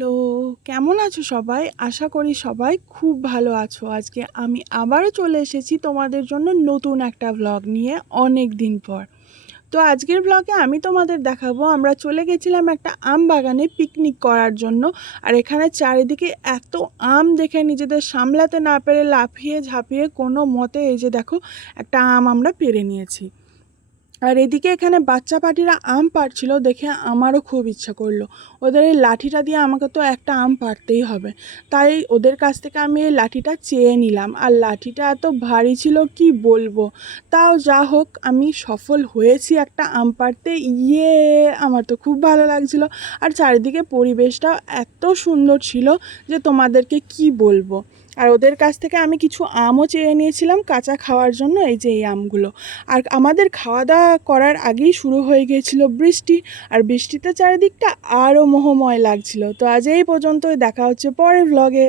Hello, কেমন আছো সবাই? আশা করি সবাই খুব ভালো আছো। আজকে আমি আবারও চলে এসেছি তোমাদের জন্য নতুন একটা ভ্লগ নিয়ে অনেক দিন পর। তো আজকের ভ্লগে আমি তোমাদের দেখাবো আমরা চলে গেছিলাম একটা আম বাগানে পিকনিক করার জন্য। আর এখানে চারিদিকে এত আম দেখে নিজেদের সামলাতে না পেরে লাফিয়ে ঝাঁপিয়ে কোনো মতে এই যে দেখো একটা আম আমরা পেড়ে নিয়েছি। আর এদিকে এখানে বাচ্চা পাটিরা আম পাড়ছিল দেখে আমারও খুব ইচ্ছা করলো। ওদের এই লাঠিটা দিয়ে আমাকে তো একটা আম পাড়তেই হবে। তাই ওদের কাছ থেকে আমি এই লাঠিটা চেয়ে নিলাম। আর লাঠিটা এত ভারী ছিল কি বলবো। তাও যা হোক আমি সফল হয়েছি একটা আম পাড়তে। ইয়ে, আমার তো খুব ভালো লাগছিল। আর চারিদিকে পরিবেশটাও এত সুন্দর ছিল যে তোমাদেরকে কি বলবো। আর ওদের কাছ থেকে আমি কিছু আমও চেয়ে নিয়েছিলাম কাঁচা খাওয়ার জন্য, এই যে এই আমগুলো। আর আমাদের খাওয়া দাওয়া করার আগেই শুরু হয়ে গিয়েছিল বৃষ্টি। আর বৃষ্টিতে চারিদিকটা আরও মোহময় লাগছিল। তো আজ এই পর্যন্তই, দেখা হচ্ছে পরের ভ্লগে।